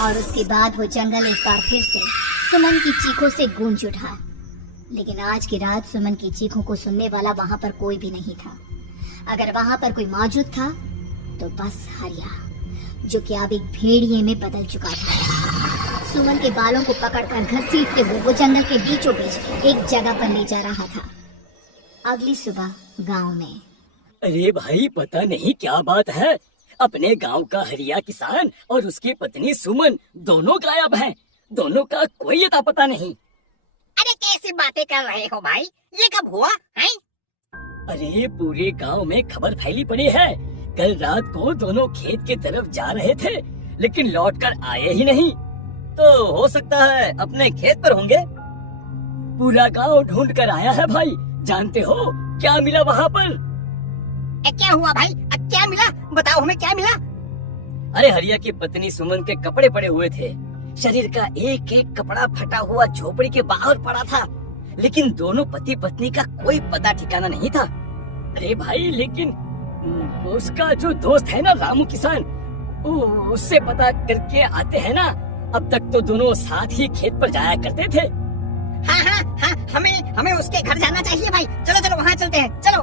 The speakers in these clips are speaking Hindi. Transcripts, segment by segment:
और उसके बाद वो जंगल एक बार फिर से सुमन की चीखों से गूंज उठा। लेकिन आज की रात सुमन की चीखों को सुनने वाला वहां पर कोई भी नहीं था। अगर वहां पर कोई मौजूद था तो बस हरिया, जो कि अब एक भेड़िए में बदल चुका था। सुमन के बालों को पकड़कर घसीटते हुए वो जंगल के बीचों बीच एक जगह पर ले जा रहा था। अगली सुबह गांव में। अरे भाई, पता नहीं क्या बात है, अपने गांव का हरिया किसान और उसकी पत्नी सुमन दोनों गायब हैं। दोनों का कोई अता पता नहीं। अरे कैसी बातें कर रहे हो भाई, ये कब हुआ है? अरे पूरे गांव में खबर फैली पड़ी है। कल रात को दोनों खेत की तरफ जा रहे थे, लेकिन लौटकर आए ही नहीं। तो हो सकता है अपने खेत पर होंगे। पूरा गांव ढूंढ कर आया है भाई। जानते हो क्या मिला वहाँ पर? क्या हुआ भाई? क्या मिला? बताओ हमें, क्या मिला? अरे हरिया की पत्नी सुमन के कपड़े पड़े हुए थे। शरीर का एक एक कपड़ा फटा हुआ झोपड़ी के बाहर पड़ा था, लेकिन दोनों पति पत्नी का कोई पता ठिकाना नहीं था। अरे भाई, लेकिन उसका जो दोस्त है ना रामू किसान, उससे पता करके आते हैं ना। अब तक तो दोनों साथ ही खेत पर जाया करते थे। हाँ, हमें उसके घर जाना चाहिए भाई। चलो चलो वहाँ चलते हैं, चलो।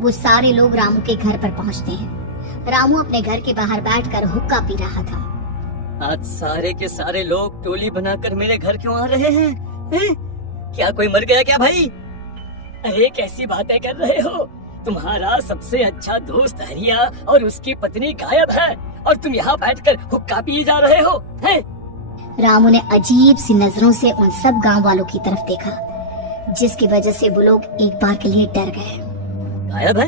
वो सारे लोग रामू के घर पर पहुंचते हैं। रामू अपने घर के बाहर बैठकर हुक्का पी रहा था। आज सारे के सारे लोग टोली बनाकर मेरे घर क्यों आ रहे हैं? क्या कोई मर गया क्या भाई? अरे कैसी बातें कर रहे हो? तुम्हारा सबसे अच्छा दोस्त हरिया और उसकी पत्नी गायब है, और तुम यहाँ बैठकर हुक्का पिए जा रहे हो? रामू ने अजीब सी नजरों से उन सब गांव वालों की तरफ देखा, जिसकी वजह से वो लोग एक बार के लिए डर गए। गायब है?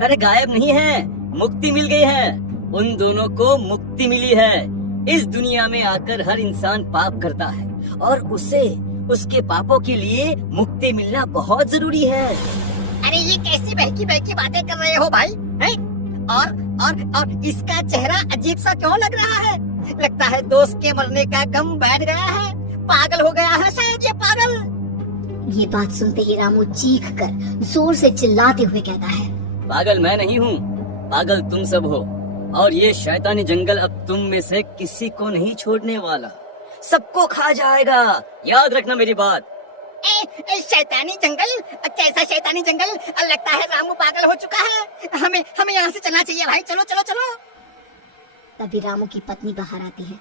अरे गायब नहीं है, मुक्ति मिल गई है। उन दोनों को मुक्ति मिली है। इस दुनिया में आकर हर इंसान पाप करता है, और उसे उसके पापों के लिए मुक्ति मिलना बहुत जरूरी है। अरे ये कैसी बहकी बहकी बातें कर रहे हो भाई? हैं? और इसका चेहरा अजीब सा क्यों लग रहा है? लगता है दोस्त के मरने का गम बैठ गया है। पागल हो गया है शायद ये पागल। ये बात सुनते ही रामू चीख कर जोर से चिल्लाते हुए कहता है, पागल मैं नहीं हूँ, पागल तुम सब हो। और ये शैतानी जंगल अब तुम में से किसी को नहीं छोड़ने वाला, सबको खा जाएगा। याद रखना मेरी बात। शैतानी जंगल? कैसा शैतानी जंगल? लगता है रामू पागल हो चुका है। हमें यहाँ से चलना चाहिए भाई। चलो चलो चलो। तभी रामू की पत्नी बाहर आती है।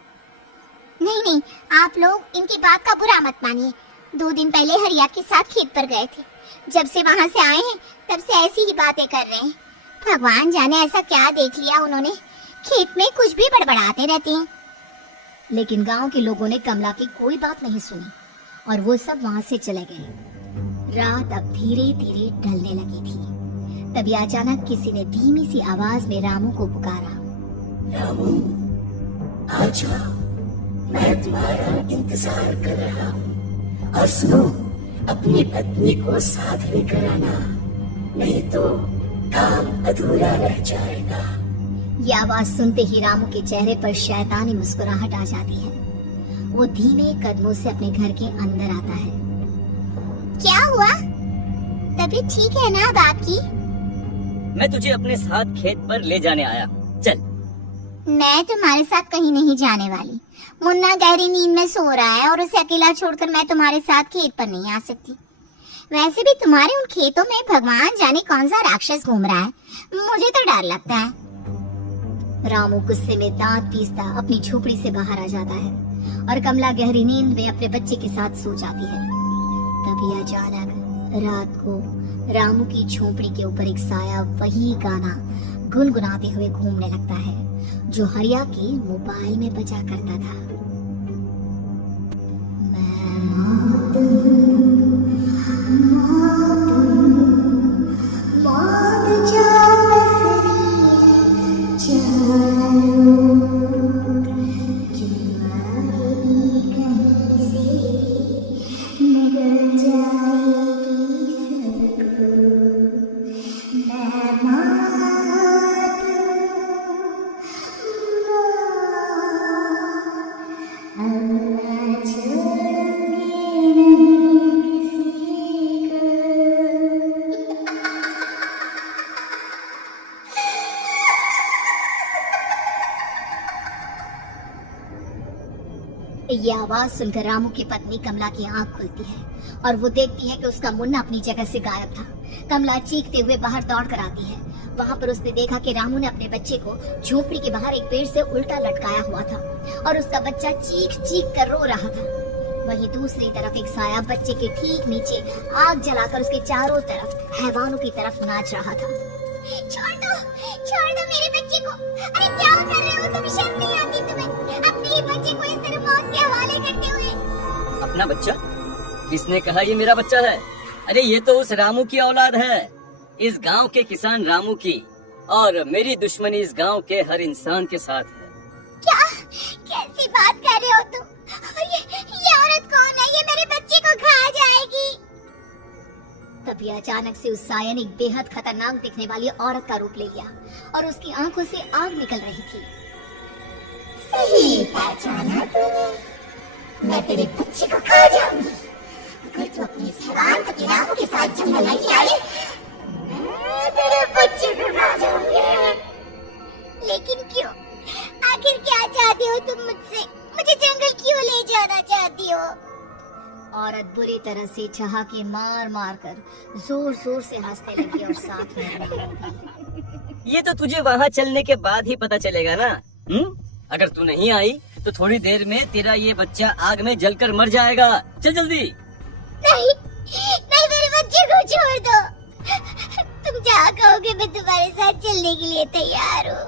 नहीं, आप लोग इनकी बात का बुरा मत मानिए। 2 दिन पहले हरिया के साथ खेत पर गए थे। जब से वहाँ से आए हैं तब से ऐसी ही बातें कर रहे हैं। भगवान जाने ऐसा क्या देख लिया उन्होंने, खेत में कुछ भी बड़बड़ाते रहते हैं। लेकिन गांव के लोगों ने कमला की कोई बात नहीं सुनी, और वो सब वहाँ से चले गए। रात अब धीरे धीरे ढलने लगी थी। तभी अचानक किसी ने धीमी सी आवाज में रामू को पुकारा। रामू, आ जाओ, मैं तुम्हारा इंतजार कर रहा हूँ। और सुनो, अपनी पत्नी को साथ लेकर आना, नहीं तो काम अधूरा रह जाएगा। ये आवाज सुनते ही रामू के चेहरे पर शैतानी मुस्कुराहट आ जाती है। वो धीमे कदमों से अपने घर के अंदर आता है। क्या हुआ? तबीयत ठीक है ना अब आपकी? मैं तुझे अपने साथ खेत पर ले जाने आया हूँ, चल। मैं तुम्हारे साथ कहीं नहीं जाने वाली। मुन्ना गहरी नींद में सो रहा है, और उसे अकेला छोड़कर मैं तुम्हारे साथ खेत पर नहीं आ सकती। वैसे भी तुम्हारे उन खेतों में भगवान जाने कौन सा राक्षस घूम रहा है, मुझे तो डर लगता है। रामू गुस्से में दांत पीसता अपनी झोपड़ी से बाहर आ जाता है, और कमला गहरी नींद में अपने बच्चे के साथ सो जाती है। तभी अचानक रात को रामू की झोपड़ी के ऊपर एक साया वही गाना गुनगुनाते हुए घूमने लगता है, जो हरिया के मोबाइल में बजा करता था। मैं मौत ये आवाज सुनकर रामू की पत्नी कमला की आंख खुलती है और वो देखती है कि उसका मुन्ना अपनी जगह से गायब था। कमला चीखते हुए बाहर दौड़ कर आती है। वहाँ पर उसने देखा कि रामू ने अपने बच्चे को झोपड़ी के बाहर एक पेड़ से उल्टा लटकाया हुआ था और उसका बच्चा चीख चीख कर रो रहा था। वहीं दूसरी तरफ एक साया बच्चे के ठीक नीचे आग जलाकर उसके चारों तरफ हैवानों की तरफ नाच रहा था। छोड़ दो मेरे बच्चे को। अरे क्या कर रहे हो तुम? शर्म नहीं आती तुम्हें अपने ही बच्चे को इस तरह मौत के हवाले करते हुए? अपना बच्चा? किसने कहा ये मेरा बच्चा है? अरे ये तो उस रामू की औलाद है, इस गांव के किसान रामू की, और मेरी दुश्मनी इस गांव के हर इंसान के साथ है। क्या? कैसी बात कर रहे हो तुम? ये औरत कौन है? ये मेरे बच्चे को खा जाएगी। तभी अचानक से उस साया ने एक बेहद खतरनाक दिखने वाली औरत का रूप ले लिया और उसकी आंखों से आग निकल रही थी। सही पहचाना तूने। मैं तेरे बच्चे को खा जाऊंगी। अगर तू अपने इस हैवान पति रामू के साथ जंगल नहीं आई, मैं तेरे बच्चे को खा जाऊंगी। लेकिन क्यों? आखिर क्या चाहते हो तुम मुझसे? मुझे जंगल क्यों ले जाना चाहती हो? औरत बुरी तरह से ठहाके मार मार कर जोर जोर से हंसने लगी और साथ में रोने लगी। ये तो तुझे वहाँ चलने के बाद ही पता चलेगा ना। अगर तू नहीं आई तो थोड़ी देर में तेरा ये बच्चा आग में जलकर मर जाएगा। चल जल्दी। नहीं, मेरे बच्चे को छोड़ दो। तुम जहाँ कहोगे मैं तुम्हारे साथ चलने के लिए तैयार हूँ।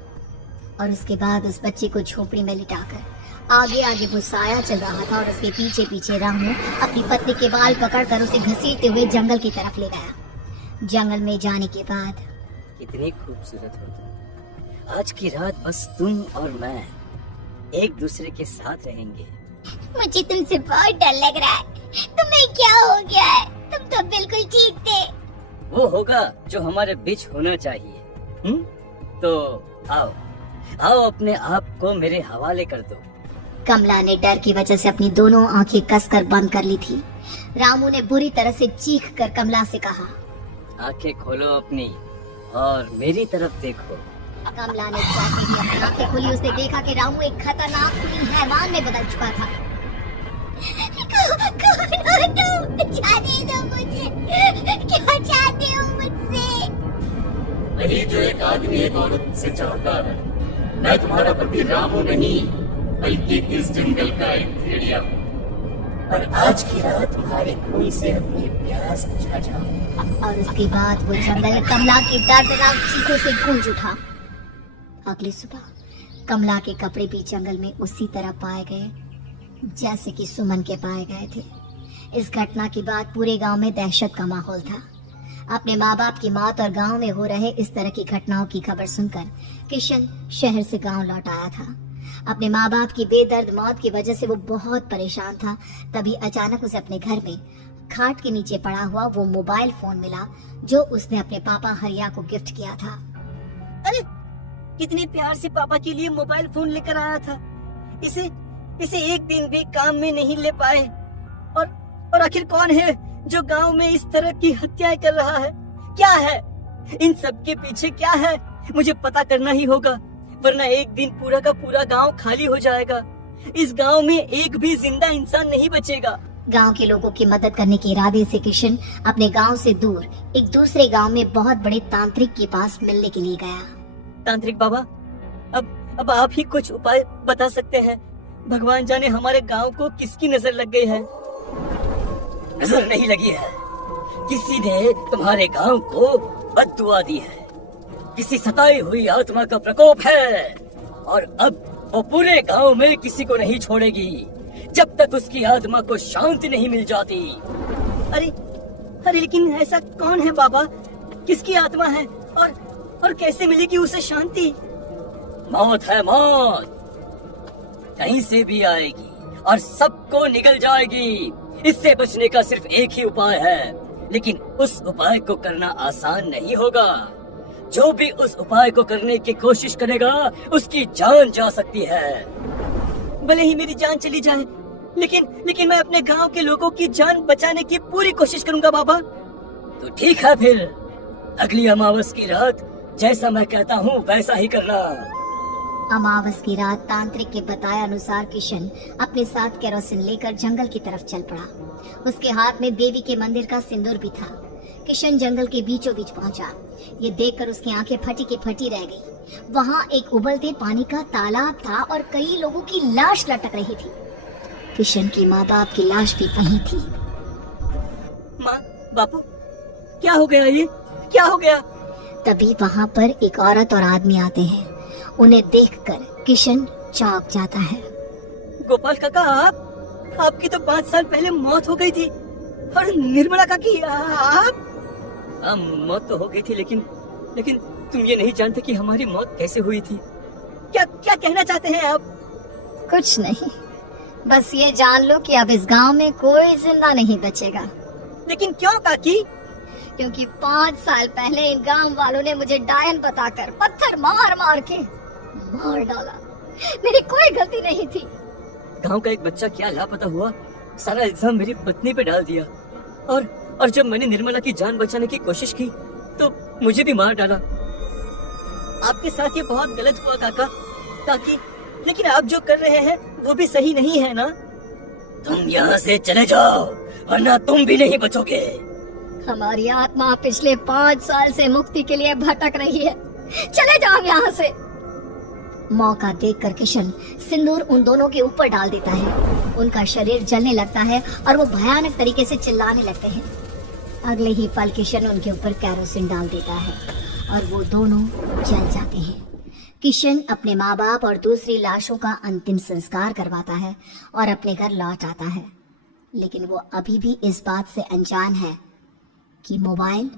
और उसके बाद उस बच्चे को झोपड़ी में लिटाकर आगे आगे वो साया चल रहा था और उसके पीछे पीछे रामू अपनी पत्नी के बाल पकड़कर उसे घसीटते हुए जंगल की तरफ ले गया। जंगल में जाने के बाद कितनी खूबसूरत हो तुम। आज की रात बस तुम और मैं एक दूसरे के साथ रहेंगे। मुझे तुमसे बहुत डर लग रहा है। तुम्हें क्या हो गया है? तुम तो बिल्कुल ठीक थे। वो होगा जो हमारे बीच होना चाहिए। तो आओ आओ अपने आप को मेरे हवाले कर दो। कमला ने डर की वजह से अपनी दोनों आंखें कसकर बंद कर ली थी। रामू ने बुरी तरह से चीख कर कमला से कहा, आंखें खोलो अपनी और मेरी तरफ देखो। कमला ने जैसे ही अपनी आंखें खोली उसने देखा कि रामू एक खतरनाक हैवान में बदल चुका था। कौन हो तुम? जाने दो मुझे। क्या चाहते हो मुझसे? वही जो एक आदमी एक औरत से चाहता है। मैं तुम्हारा पति रामू नहीं बल्कि इस जंगल का एक भेड़िया हूँ, और आज की रात तुम्हारे खून से अपनी प्यास बुझा जाऊं। और उसके बाद वो जंगल कमला की दर्दनाक चीखों से गूंज उठा। अगली सुबह कमला के कपड़े भी जंगल में उसी तरह पाए गए जैसे कि सुमन के पाए गए थे। इस घटना के बाद पूरे गांव में दहशत का माहौल था। अपने माँ बाप की मौत और गांव में हो रहे इस तरह की घटनाओं की खबर सुनकर किशन शहर से गांव लौट आया था। अपने माँ बाप की बेदर्द मौत की वजह से वो बहुत परेशान था। तभी अचानक उसे अपने घर में खाट के नीचे पड़ा हुआ वो मोबाइल फोन मिला जो उसने अपने पापा हरिया को गिफ्ट किया था। अरे कितने प्यार से पापा के लिए मोबाइल फोन लेकर आया था। इसे एक दिन भी काम में नहीं ले पाए। और आखिर कौन है जो गांव में इस तरह की हत्याएं कर रहा है? क्या है इन सब के पीछे? क्या है? मुझे पता करना ही होगा, वरना एक दिन पूरा का पूरा गांव खाली हो जाएगा। इस गांव में एक भी जिंदा इंसान नहीं बचेगा। गांव के लोगों की मदद करने के इरादे से किशन अपने गांव से दूर एक दूसरे गांव में बहुत बड़े तांत्रिक के पास मिलने के लिए गया। तांत्रिक बाबा, अब आप ही कुछ उपाय बता सकते हैं। भगवान जाने हमारे गांव को किसकी नजर लग गई है। नजर नहीं लगी है, किसी ने तुम्हारे गांव को बद्दुआ दी है। किसी सताई हुई आत्मा का प्रकोप है, और अब वो पूरे गांव में किसी को नहीं छोड़ेगी जब तक उसकी आत्मा को शांति नहीं मिल जाती। अरे लेकिन ऐसा कौन है बाबा? किसकी आत्मा है और कैसे मिलेगी उसे शांति? मौत है, मौत कहीं से भी आएगी और सबको निगल जाएगी। इससे बचने का सिर्फ एक ही उपाय है, लेकिन उस उपाय को करना आसान नहीं होगा। जो भी उस उपाय को करने की कोशिश करेगा उसकी जान जा सकती है। भले ही मेरी जान चली जाए, लेकिन मैं अपने गांव के लोगों की जान बचाने की पूरी कोशिश करूंगा बाबा। तो ठीक है, फिर अगली अमावस की रात जैसा मैं कहता हूँ वैसा ही करना। अमावस की रात तांत्रिक के बताए अनुसार किशन अपने साथ केरोसिन लेकर जंगल की तरफ चल पड़ा। उसके हाथ में देवी के मंदिर का सिंदूर भी था। किशन जंगल के बीचों बीच पहुंचा। ये देखकर उसकी आंखें फटी की फटी रह गई। वहां एक उबलते पानी का तालाब था और कई लोगों की लाश लटक रही थी। किशन की माँ बाप की लाश भी वहीं थी। माँ, बापू, क्या हो गया? ये क्या हो गया? तभी वहां पर एक औरत और आदमी आते हैं। उन्हें देखकर किशन चौंक जाता है। गोपाल काका, आपकी तो 5 साल पहले मौत हो गई थी। और निर्मला काकी, आप? मौत तो हो गई थी, लेकिन तुम ये नहीं जानते कि हमारी मौत कैसे हुई थी। क्या क्या कहना चाहते हैं आप? कुछ नहीं, बस ये जान लो कि अब इस गांव में कोई जिंदा नहीं बचेगा। लेकिन क्यों काकी? क्योंकि 5 साल पहले इन गांव वालों ने मुझे डायन बताकर पत्थर मार मार के मार डाला। मेरी कोई गलती नहीं थी। गांव का एक बच्चा क्या लापता हुआ, सारा इल्जाम मेरी पत्नी पे डाल दिया। और जब मैंने निर्मला की जान बचाने की कोशिश की तो मुझे भी मार डाला। आपके साथ ये बहुत गलत हुआ काका, काकी, लेकिन आप जो कर रहे हैं वो भी सही नहीं है ना? तुम यहाँ से चले जाओ वरना तुम भी नहीं बचोगे। हमारी आत्मा पिछले 5 साल से मुक्ति के लिए भटक रही है। चले जाओ यहाँ से। मौका देखकर किशन सिंदूर उन दोनों के ऊपर डाल देता है। उनका शरीर जलने लगता है और वो भयानक तरीके से चिल्लाने लगते हैं। अगले ही पल किशन उनके ऊपर केरोसिन डाल देता है और वो दोनों जल जाते हैं। किशन अपने माँ बाप और दूसरी लाशों का अंतिम संस्कार करवाता है और अपने घर लौट आता है। लेकिन वो अभी भी इस बात से अनजान है कि मोबाइल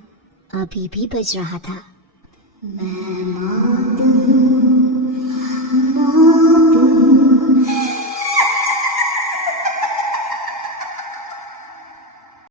अभी भी बज रहा था। मैं मौत हूँ।